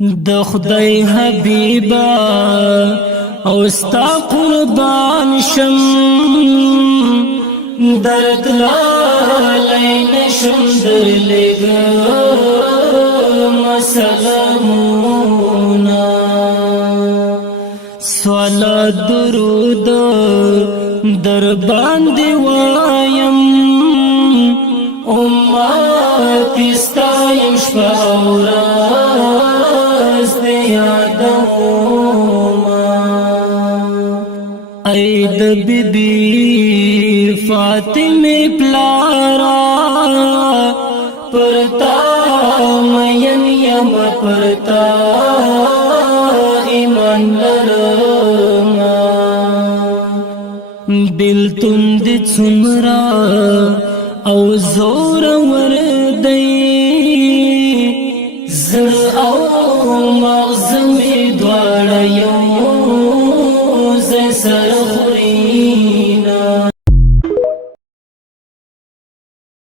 د خدای حبیبا او ستا قربان شم درد لالی نشم در لگم سلامونا صلاة درود در باندې وایم امت استایم شپه او ورځ دې یادومه ای د بیبي فاطمه پلارا پرتا مین یم پرتا ایمان لرما بلتون دی څومره او زور وردی زر او مغز می دواړه یو زه سره